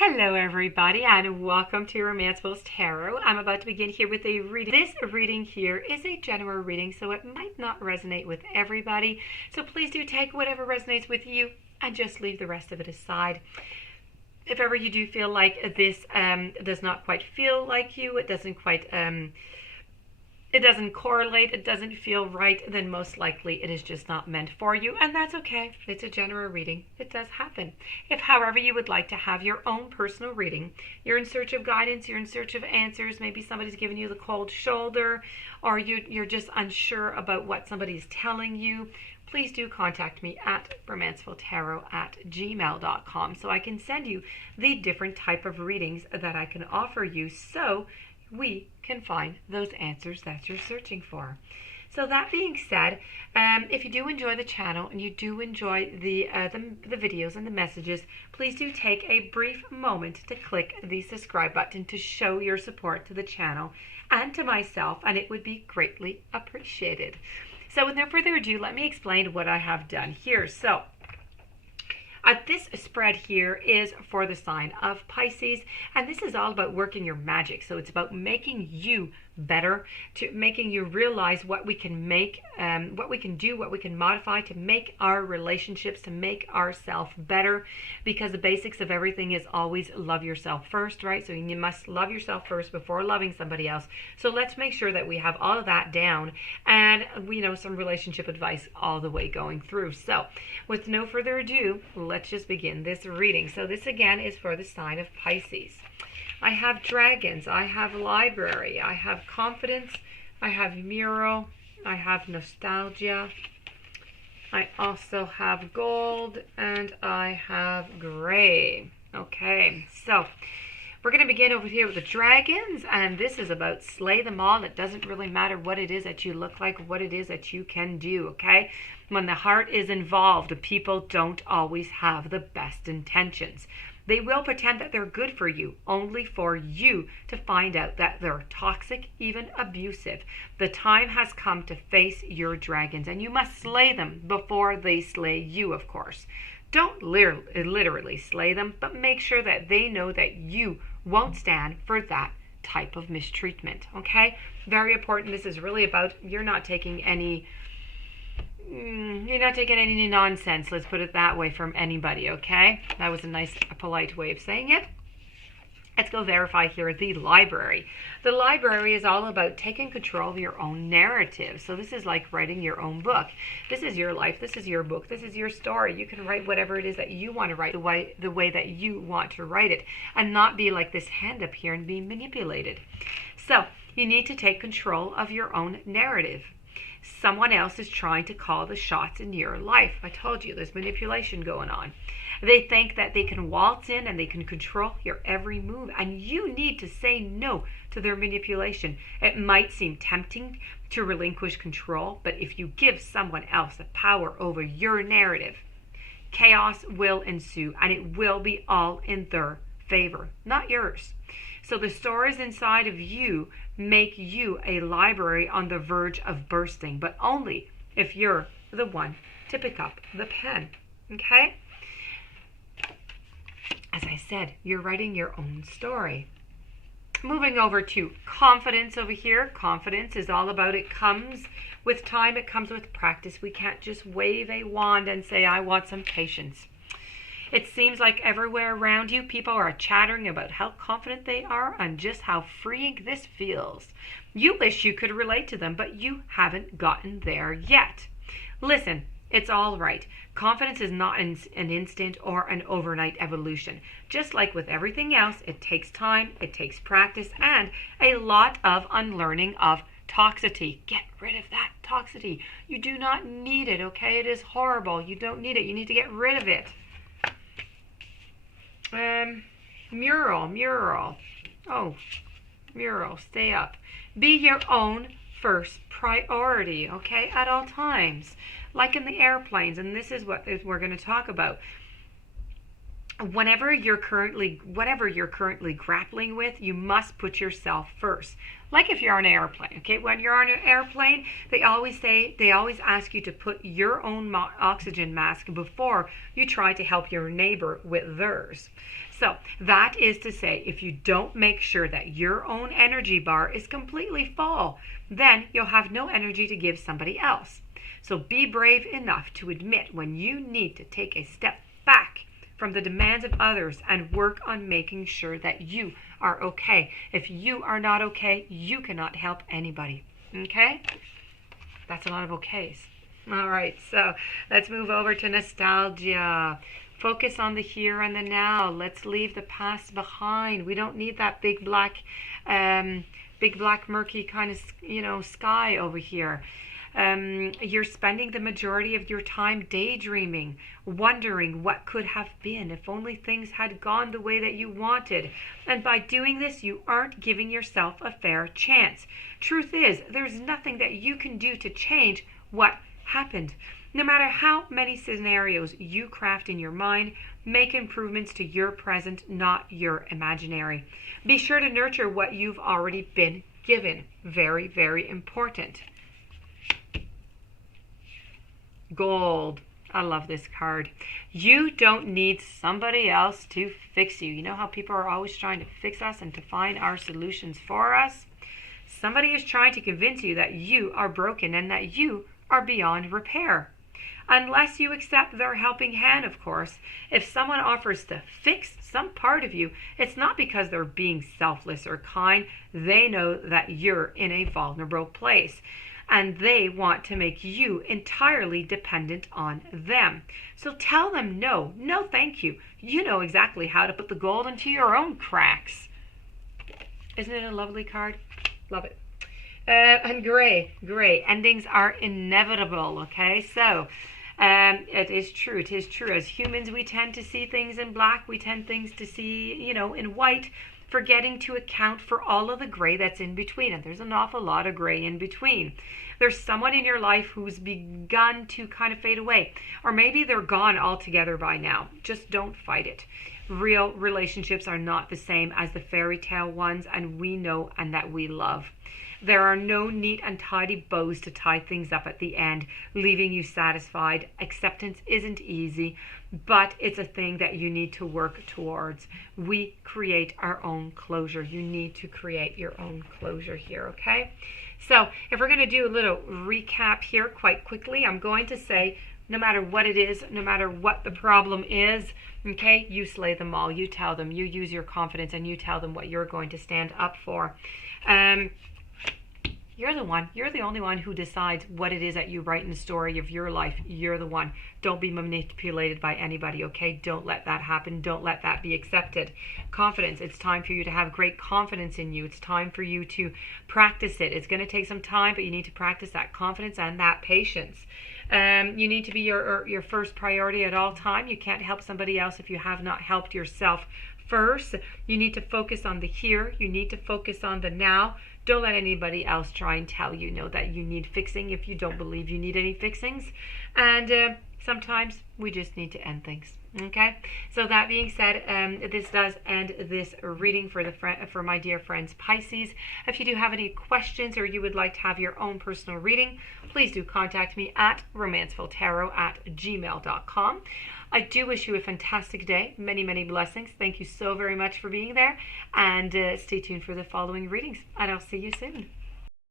Hello everybody and welcome to Romancefull's Tarot. I'm about to begin here with a reading. This reading here is a general reading, so it might not resonate with everybody. So please do take whatever resonates with you and just leave the rest of it aside. If ever you do feel like this does not quite feel like you, it doesn't correlate, it doesn't feel right, then most likely it is just not meant for you, and that's okay. It's a general reading. It does happen. If, however, you would like to have your own personal reading, you're in search of guidance, you're in search of answers, maybe somebody's giving you the cold shoulder, or you're just unsure about what somebody's telling you, please do contact me at romancefulltarot@gmail.com so I can send you the different type of readings that I can offer you, so we can find those answers that you're searching for. So that being said, if you do enjoy the channel and you do enjoy the videos and the messages, please do take a brief moment to click the subscribe button to show your support to the channel and to myself, and it would be greatly appreciated. So with no further ado, let me explain what I have done here. So this spread here is for the sign of Pisces, and this is all about working your magic. So it's about making you better, to making you realize what we can make, what we can do, what we can modify to make our relationships, to make ourselves better, because the basics of everything is always love yourself first, right? So you must love yourself first before loving somebody else. So let's make sure that we have all of that down, and we know some relationship advice all the way going through. So with no further ado, let's just begin this reading. So this again is for the sign of Pisces. I have dragons, I have library, I have confidence, I have mural, I have nostalgia, I also have gold, and I have gray. Okay, so we're going to begin over here with the dragons, and this is about slay them all. It doesn't really matter what it is that you look like, what it is that you can do, okay? When the heart is involved, people don't always have the best intentions. They will pretend that they're good for you, only for you to find out that they're toxic, even abusive. The time has come to face your dragons, and you must slay them before they slay you, of course. Don't literally slay them, but make sure that they know that you won't stand for that type of mistreatment, okay? Very important. This is really about you're not taking any nonsense, let's put it that way, from anybody, okay? That was a nice, polite way of saying it. Let's go verify here the library. The library is all about taking control of your own narrative. So this is like writing your own book. This is your life. This is your book. This is your story. You can write whatever it is that you want to write, the way that you want to write it, and not be like this hand up here and be manipulated. So you need to take control of your own narrative. Someone else is trying to call the shots in your life. I told you there's manipulation going on. They think that they can waltz in and they can control your every move, and you need to say no to their manipulation. It might seem tempting to relinquish control, but if you give someone else the power over your narrative, chaos will ensue, and it will be all in their favor, not yours. So the stories inside of you make you a library on the verge of bursting, but only if you're the one to pick up the pen, okay? As I said, you're writing your own story. Moving over to confidence over here. Confidence is all about, it comes with time, it comes with practice. We can't just wave a wand and say, I want some patience. It seems like everywhere around you, people are chattering about how confident they are and just how freeing this feels. You wish you could relate to them, but you haven't gotten there yet. Listen, it's all right. Confidence is not an instant or an overnight evolution. Just like with everything else, it takes time, it takes practice, and a lot of unlearning of toxicity. Get rid of that toxicity. You do not need it, okay? It is horrible. You don't need it. You need to get rid of it. Mural. Oh, mural, stay up. Be your own first priority, okay, at all times. Like in the airplanes, and this is what we're going to talk about. whatever you're currently grappling with, you must put yourself first. Like if you're on an airplane, okay? When you're on an airplane, they always ask you to put your own oxygen mask before you try to help your neighbor with theirs. So that is to say, if you don't make sure that your own energy bar is completely full, then you'll have no energy to give somebody else. So be brave enough to admit when you need to take a step back from the demands of others and work on making sure that you are okay. If you are not okay, you cannot help anybody. Okay? That's a lot of okays. All right, so let's move over to nostalgia. Focus on the here and the now. Let's leave the past behind. We don't need that big black murky kind of sky over here. You're spending the majority of your time daydreaming, wondering what could have been if only things had gone the way that you wanted. And by doing this, you aren't giving yourself a fair chance. Truth is, there's nothing that you can do to change what happened. No matter how many scenarios you craft in your mind, make improvements to your present, not your imaginary. Be sure to nurture what you've already been given. Very, very important. Gold. I love this card. You don't need somebody else to fix you. You know how people are always trying to fix us and to find our solutions for us? Somebody is trying to convince you that you are broken and that you are beyond repair. Unless you accept their helping hand, of course. If someone offers to fix some part of you, it's not because they're being selfless or kind. They know that you're in a vulnerable place, and they want to make you entirely dependent on them. So tell them no. No, thank you. You know exactly how to put the gold into your own cracks. Isn't it a lovely card? Love it. And gray. Endings are inevitable, okay? So it is true. It is true. As humans, we tend to see things in black. We tend things to see, in white, forgetting to account for all of the gray that's in between. And there's an awful lot of gray in between. There's someone in your life who's begun to kind of fade away. Or maybe they're gone altogether by now. Just don't fight it. Real relationships are not the same as the fairy tale ones, and we know and that we love. There are no neat and tidy bows to tie things up at the end, leaving you satisfied. Acceptance isn't easy, but it's a thing that you need to work towards. We create our own closure. You need to create your own closure here, okay? So if we're going to do a little recap here quite quickly, I'm going to say no matter what it is, no matter what the problem is, okay, you slay them all. You tell them, you use your confidence, and you tell them what you're going to stand up for. You're the one. You're the only one who decides what it is that you write in the story of your life. You're the one. Don't be manipulated by anybody, okay? Don't let that happen. Don't let that be accepted. Confidence. It's time for you to have great confidence in you. It's time for you to practice it. It's going to take some time, but you need to practice that confidence and that patience. You need to be your first priority at all time. You can't help somebody else if you have not helped yourself first. You need to focus on the here. You need to focus on the now. Don't let anybody else try and tell you that you need fixing if you don't believe you need any fixings. And sometimes we just need to end things. Okay. So that being said, this does end this reading for my dear friends Pisces. If you do have any questions or you would like to have your own personal reading, please do contact me at romancefulltarot@gmail.com. I do wish you a fantastic day. Many, many blessings. Thank you so very much for being there. And stay tuned for the following readings. And I'll see you soon.